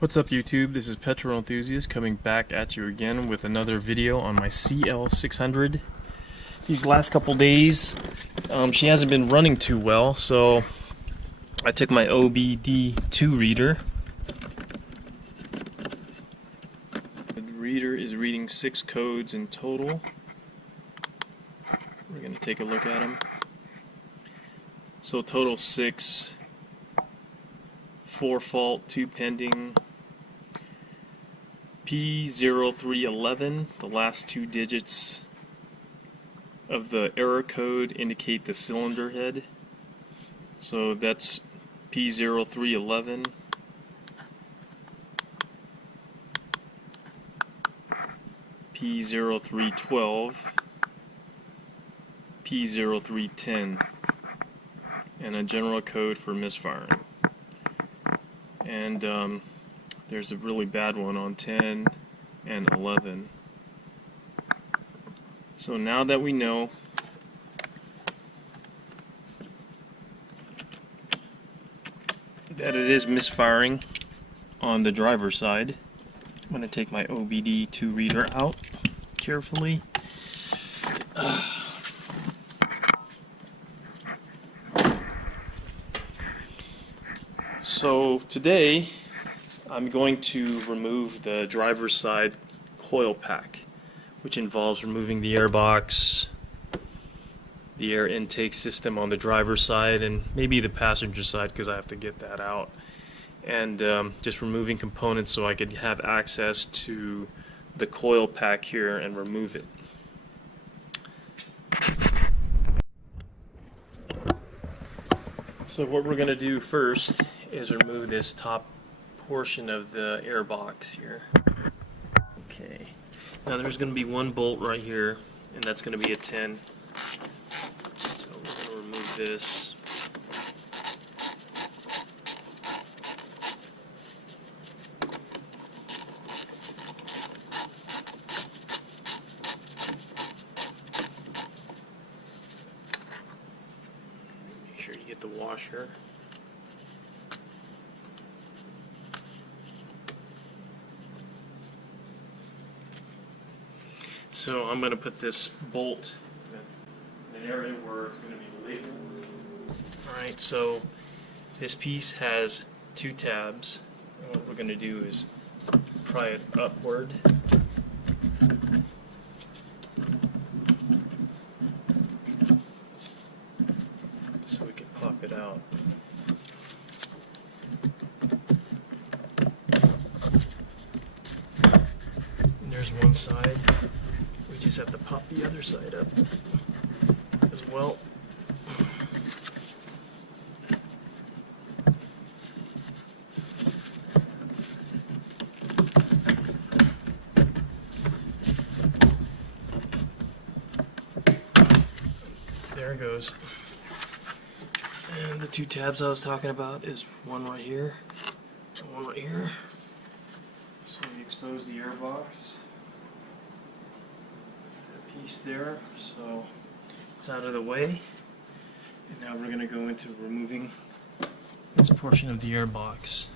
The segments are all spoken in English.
What's up YouTube, this is Petrol Enthusiast coming back at you again with another video on my CL600. These last couple days, she hasn't been running too well, so I took my OBD2 reader. The reader is reading 6 codes in total. We're going to take a look at them. So total 6, 4 fault, 2 pending. P0311, the last 2 digits of the error code indicate the cylinder head. So that's P0311. P0312, P0310, and a general code for misfiring. And there's a really bad one on 10 and 11. So now that we know that it is misfiring on the driver's side, I'm going to take my OBD2 reader out carefully. So today I'm going to remove the driver's side coil pack, which involves removing the airbox, the air intake system on the driver's side, and maybe the passenger side because I have to get that out, and just removing components so I could have access to the coil pack here and remove it. So what we're going to do first is remove this top portion of the airbox here. Okay. Now there's going to be one bolt right here, and that's going to be a 10. So we're going to remove this. Make sure you get the washer. So I'm going to put this bolt in an area where it's going to be labeled. Alright, so this piece has 2 tabs. And what we're going to do is pry it upward. So we can pop it out. And there's one side. Just have to pop the other side up as well. There it goes. And the 2 tabs I was talking about is one right here and one right here. So we expose the airbox. Piece there, so it's out of the way, and now we're going to go into removing this portion of the airbox.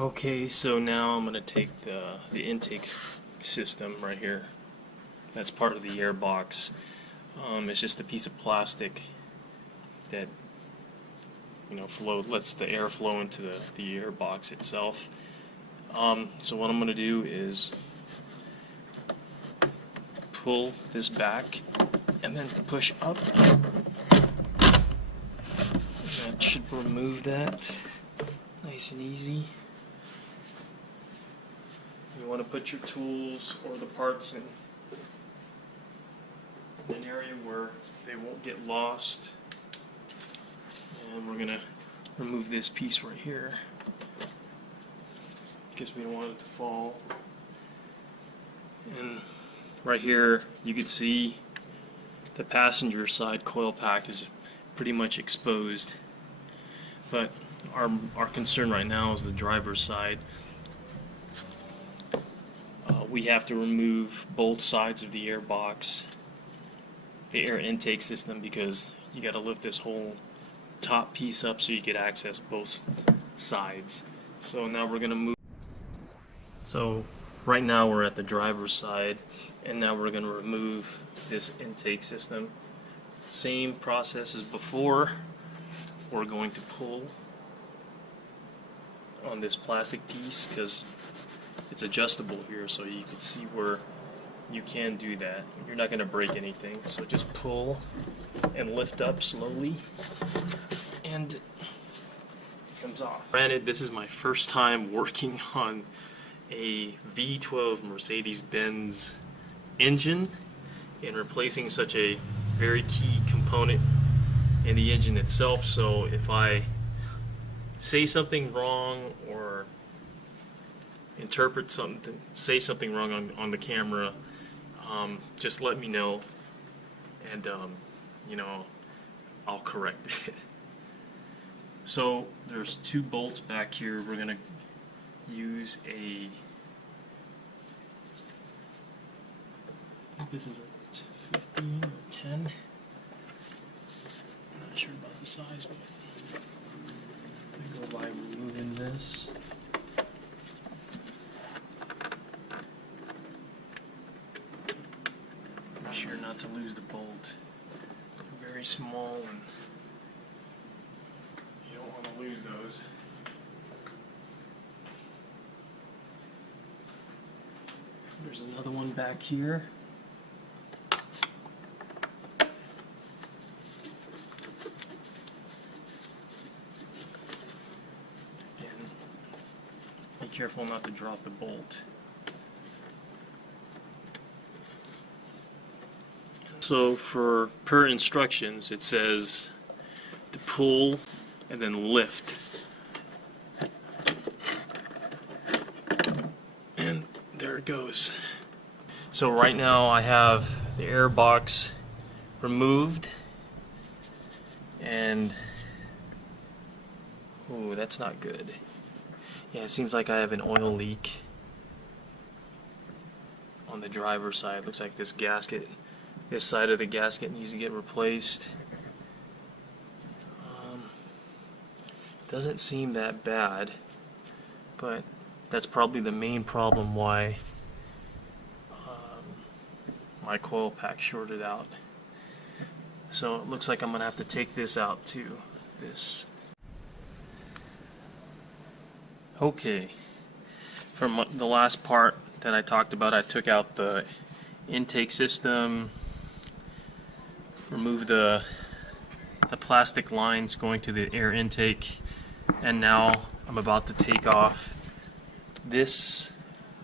Okay, so now I'm going to take the intake system right here. That's part of the airbox. It's just a piece of plastic that lets the air flow into the airbox itself. So what I'm going to do is pull this back and then push up, and that should remove that nice and easy. You want to put your tools or the parts in an area where they won't get lost, and we're going to remove this piece right here because we don't want it to fall. And right here you can see the passenger side coil pack is pretty much exposed, but our concern right now is the driver's side. We have to remove both sides of the airbox, the air intake system, because you got to lift this whole top piece up so you could access both sides. So now we're going to move. So right now we're at the driver's side, and now we're going to remove this intake system. Same process as before. We're going to pull on this plastic piece because it's adjustable here, so you can see where you can do that. You're not going to break anything, so just pull and lift up slowly, and it comes off. Granted, this is my first time working on a V12 Mercedes Benz engine and replacing such a very key component in the engine itself, so if I say something wrong or interpret something, say something wrong on the camera, just let me know, and you know, I'll correct it. So there's two bolts back here. We're gonna use I think this is a 15 or 10. I'm not sure about the size, but I go by removing this. Be sure not to lose the bolt. They're very small, and you don't want to lose those. There's another one back here. Again, be careful not to drop the bolt. So for per instructions, it says to pull and then lift. And there it goes. So right now I have the airbox removed, and ooh, that's not good. Yeah, it seems like I have an oil leak on the driver's side. Looks like this gasket, this side of the gasket needs to get replaced. Doesn't seem that bad, but that's probably the main problem why my coil pack shorted out. So it looks like I'm gonna have to take this out too. Okay, from the last part that I talked about, I took out the intake system, removed the plastic lines going to the air intake, and now I'm about to take off this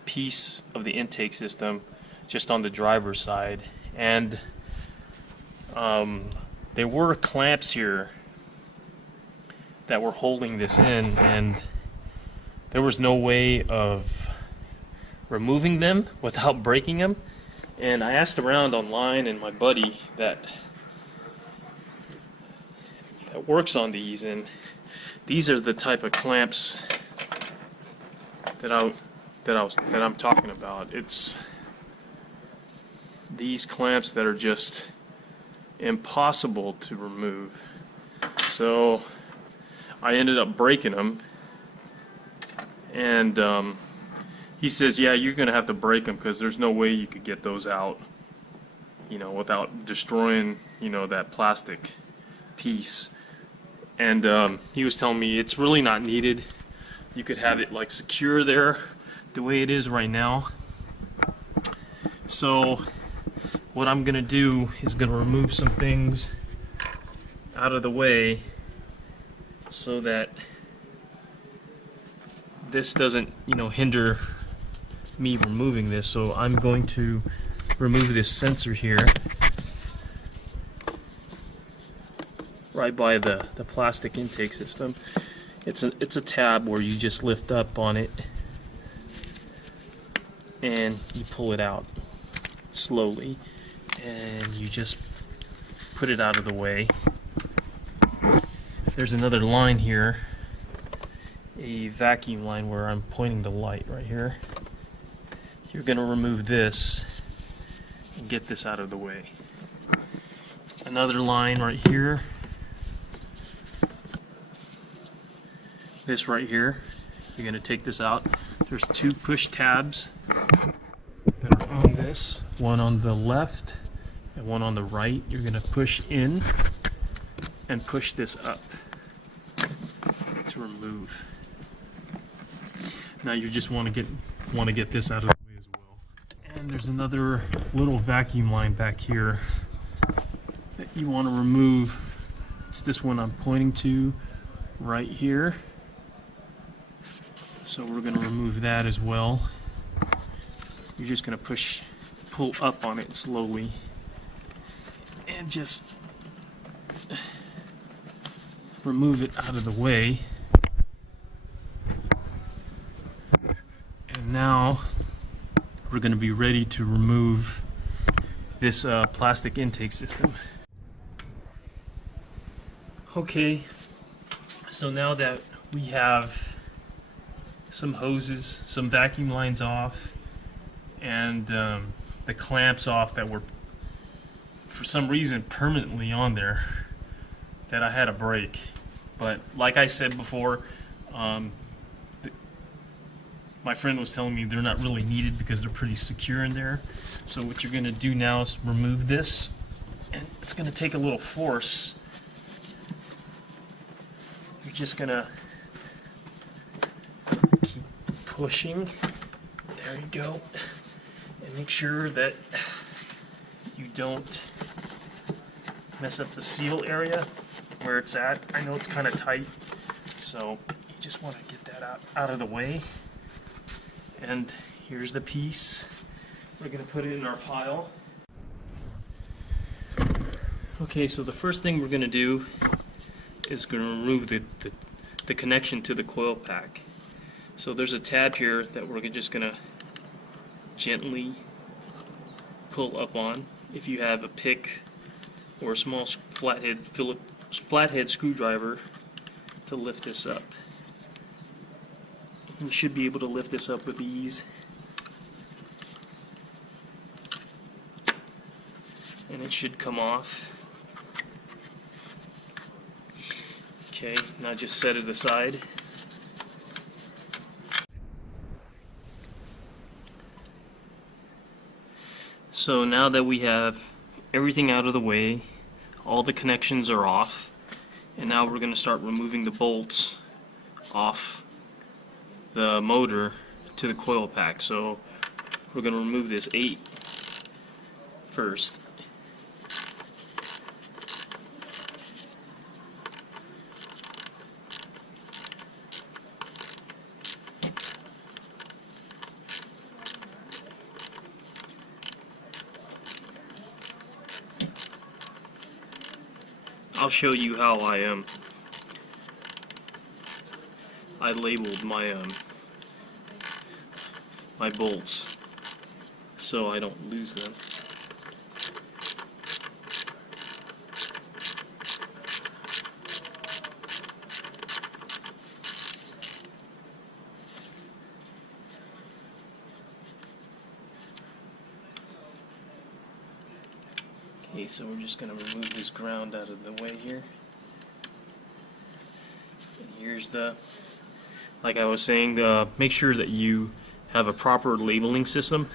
piece of the intake system just on the driver's side. And there were clamps here that were holding this in, and there was no way of removing them without breaking them. And I asked around online, and my buddy that works on these, and these are the type of clamps that I'm talking about. It's these clamps that are just impossible to remove. So I ended up breaking them, and he says, yeah, you're gonna have to break them because there's no way you could get those out, you know, without destroying, you know, that plastic piece. And he was telling me it's really not needed. You could have it like secure there the way it is right now. So what I'm gonna do is gonna remove some things out of the way so that this doesn't, you know, hinder me removing this. So I'm going to remove this sensor here right by the plastic intake system. It's a tab where you just lift up on it and you pull it out slowly, and you just put it out of the way. There's another line here, a vacuum line where I'm pointing the light right here. You're going to remove this and get this out of the way. Another line right here. this right here. You're going to take this out. There's two push tabs that are on this, one on the left and one on the right. You're going to push in and push this up to remove. Now you just want to get this out of the way as well. And there's another little vacuum line back here that you want to remove. It's this one I'm pointing to right here. So we're going to remove that as well. You're just going to pull up on it slowly and just remove it out of the way. And now we're going to be ready to remove this plastic intake system. Okay, so now that we have some hoses, some vacuum lines off, and the clamps off that were for some reason permanently on there that I had to break. But like I said before, my friend was telling me they're not really needed because they're pretty secure in there. So what you're going to do now is remove this, and it's going to take a little force. You're just going to keep pushing. There you go. And make sure that you don't mess up the seal area where it's at. I know it's kind of tight, so you just want to get that out of the way. And here's the piece. We're going to put it in our pile. Okay, so the first thing we're going to do is going to remove the connection to the coil pack. So there's a tab here that we're just going to gently pull up on. If you have a pick or a small flathead screwdriver to lift this up. You should be able to lift this up with ease. And it should come off. Okay, now just set it aside. So now that we have everything out of the way, all the connections are off, and now we're going to start removing the bolts off the motor to the coil pack. So we're going to remove this 8 first. I'll show you how I labeled my my bolts so I don't lose them. Okay, so we're just going to remove this ground out of the way here. And here's like I was saying, make sure that you have a proper labeling system.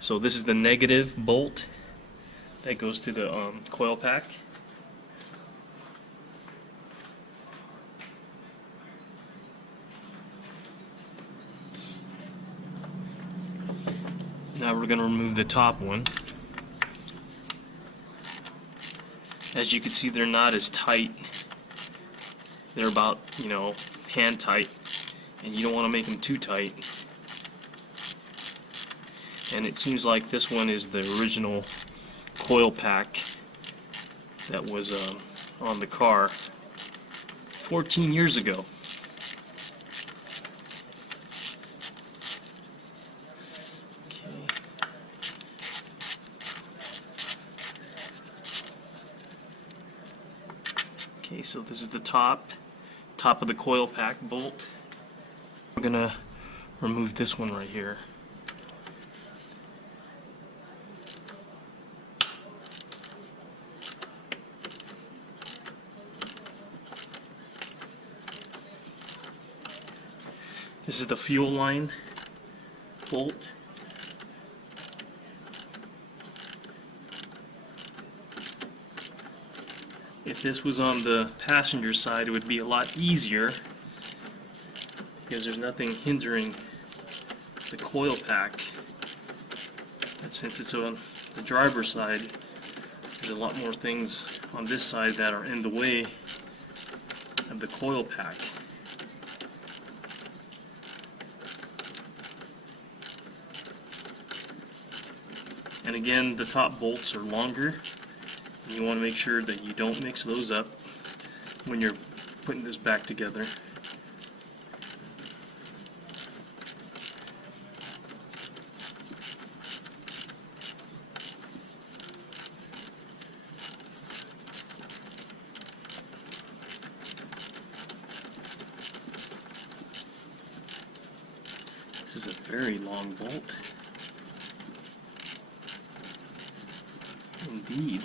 So this is the negative bolt that goes to the coil pack. Now we're going to remove the top one. As you can see, they're not as tight. They're about, hand tight, and you don't want to make them too tight. And it seems like this one is the original coil pack that was on the car 14 years ago. Okay, so this is the top of the coil pack bolt. We're gonna remove this one right here. This is the fuel line bolt. If this was on the passenger side, it would be a lot easier because there's nothing hindering the coil pack. But since it's on the driver's side, there's a lot more things on this side that are in the way of the coil pack. And again, the top bolts are longer. You want to make sure that you don't mix those up when you're putting this back together. This is a very long bolt. Indeed.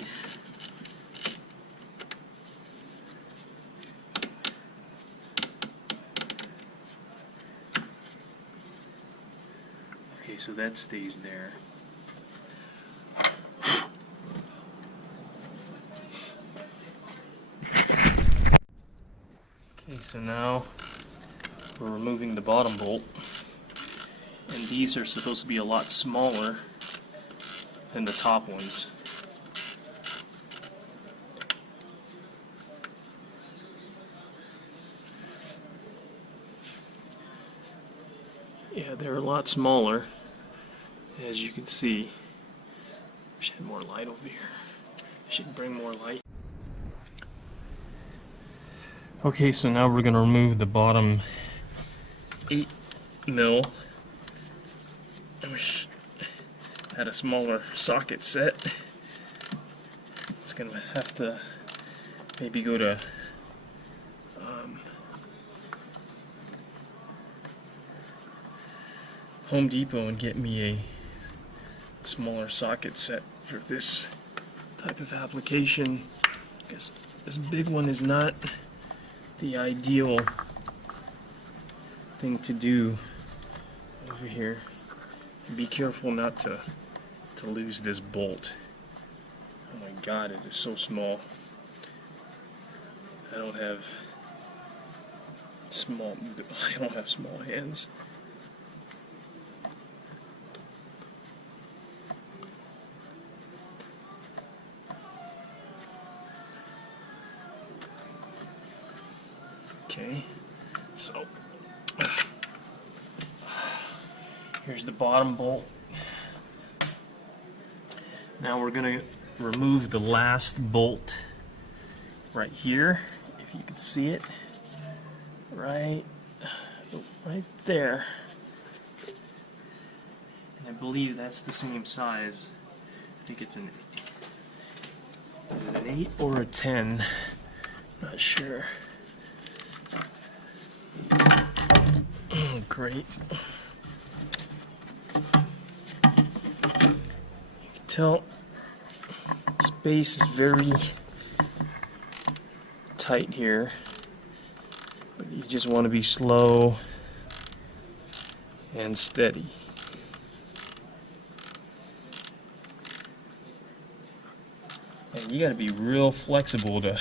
Okay, so that stays there. Okay, so now we're removing the bottom bolt, and these are supposed to be a lot smaller than the top ones. Yeah, they're a lot smaller, as you can see. Wish I had more light over here. I should bring more light. Okay, so now we're going to remove the bottom 8mm. I wish I had a smaller socket set. It's going to have to maybe go to Home Depot and get me a smaller socket set for this type of application. I guess this big one is not the ideal thing to do over here. Be careful not to lose this bolt. Oh my god, it is so small. I don't have small hands. Okay, so here's the bottom bolt. Now we're going to remove the last bolt right here, if you can see it, right there. And I believe that's the same size. I think it's is it an 8 or a 10? Not sure. Great. You can tell space is very tight here, but you just want to be slow and steady. And you got to be real flexible to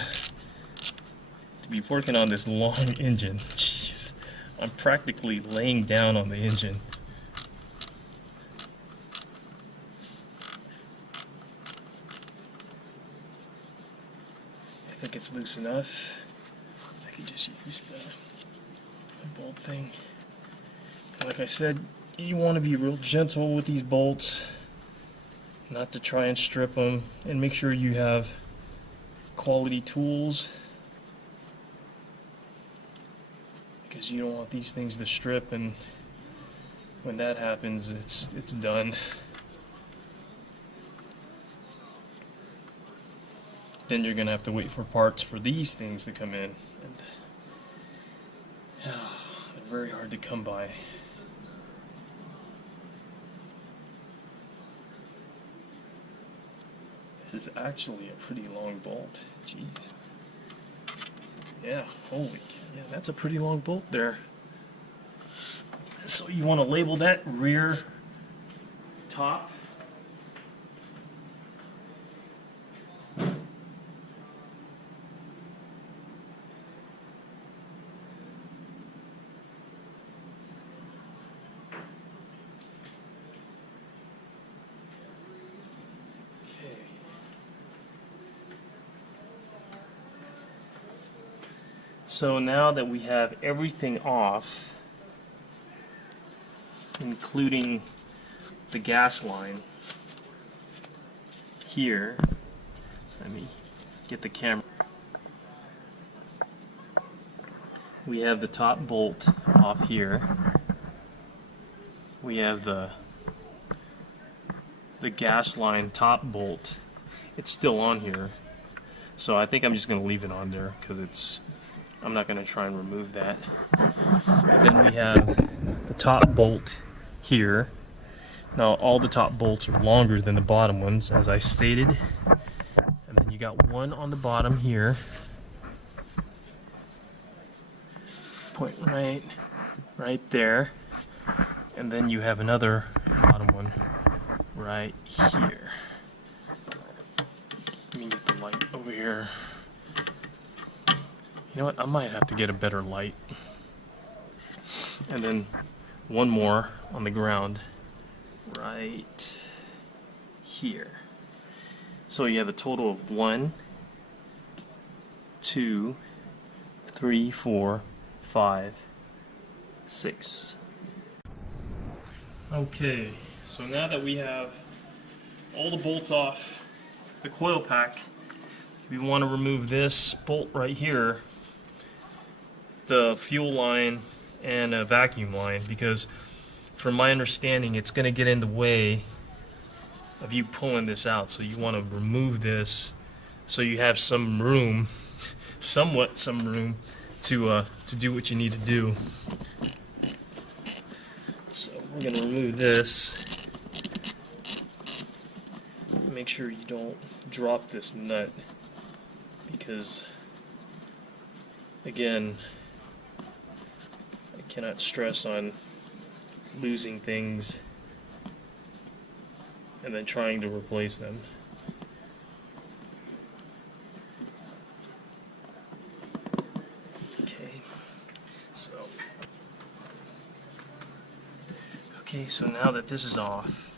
be working on this long engine. Jeez, I'm practically laying down on the engine. I think it's loose enough. I could just use the bolt thing. Like I said, you want to be real gentle with these bolts, not to try and strip them, and make sure you have quality tools, because you don't want these things to strip, and when that happens, it's done. Then you're gonna have to wait for parts for these things to come in, and they're very hard to come by. This is actually a pretty long bolt. Jeez. Yeah, holy cow. Yeah, that's a pretty long bolt there. So you want to label that rear top. So now that we have everything off, including the gas line here, let me get the camera. We have the top bolt off here. We have the gas line top bolt. It's still on here. So I think I'm just going to leave it on there because I'm not going to try and remove that. And then we have the top bolt here. Now all the top bolts are longer than the bottom ones, as I stated. And then you got one on the bottom here. Point right there. And then you have another bottom one right here. Let me get the light over here. You know what, I might have to get a better light. And then one more on the ground right here. So you have a total of 1, 2, 3, 4, 5, 6. Okay, so now that we have all the bolts off the coil pack, we want to remove this bolt right here, the fuel line and a vacuum line, because from my understanding it's going to get in the way of you pulling this out. So you want to remove this so you have some room, somewhat some room to do what you need to do. So we're going to remove this. Make sure you don't drop this nut, because again, I cannot stress on losing things and then trying to replace them. Okay, so now that this is off,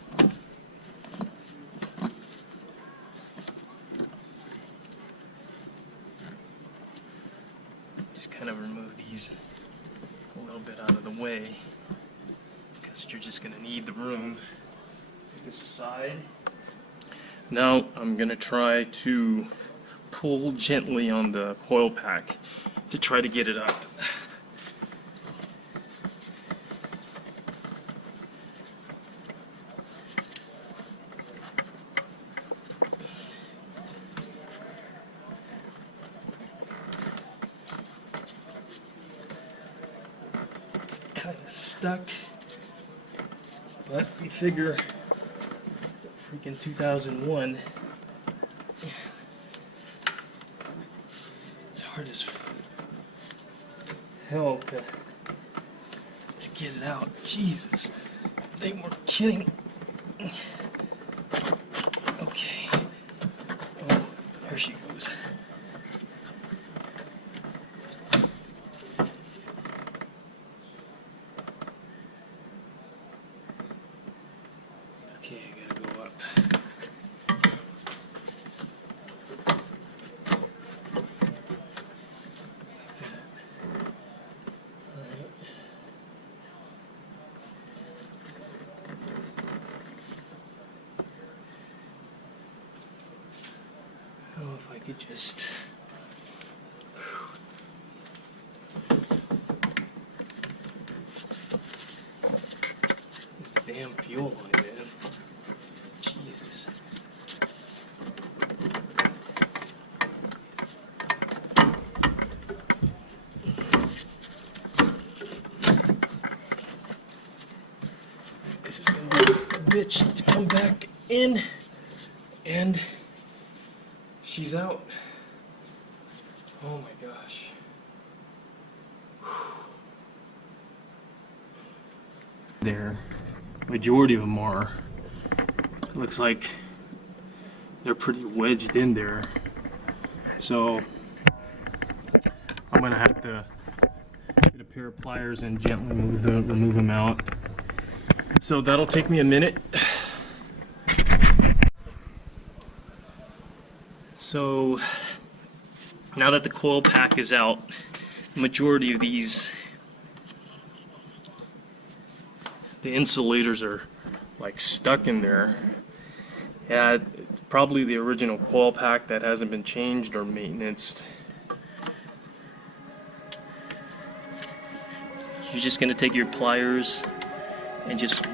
just kind of remove these a little bit out of the way, because you're just going to need the room. Put this aside. Now I'm going to try to pull gently on the coil pack to try to get it up. Kind of stuck, but we figure it's a freaking 2001. It's hard as hell to get it out. Jesus, they were kidding. Okay. Oh, here she goes. Okay, I gotta go up. Like that. Alright. Oh, if I could just... This damn fuel line, man. Jesus. This is gonna be a bitch to come back in, and she's out. Oh my gosh. There, majority of them are. It looks like they're pretty wedged in there. So I'm gonna have to get a pair of pliers and gently remove them out. So that'll take me a minute. So now that the coil pack is out, the majority of these, the insulators are like stuck in there. Yeah, it's probably the original coil pack that hasn't been changed or maintained. You're just going to take your pliers and just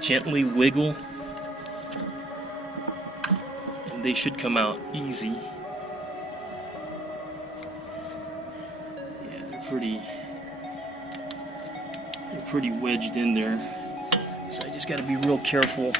gently wiggle, and they should come out easy. Yeah, they're pretty wedged in there, so I just got to be real careful.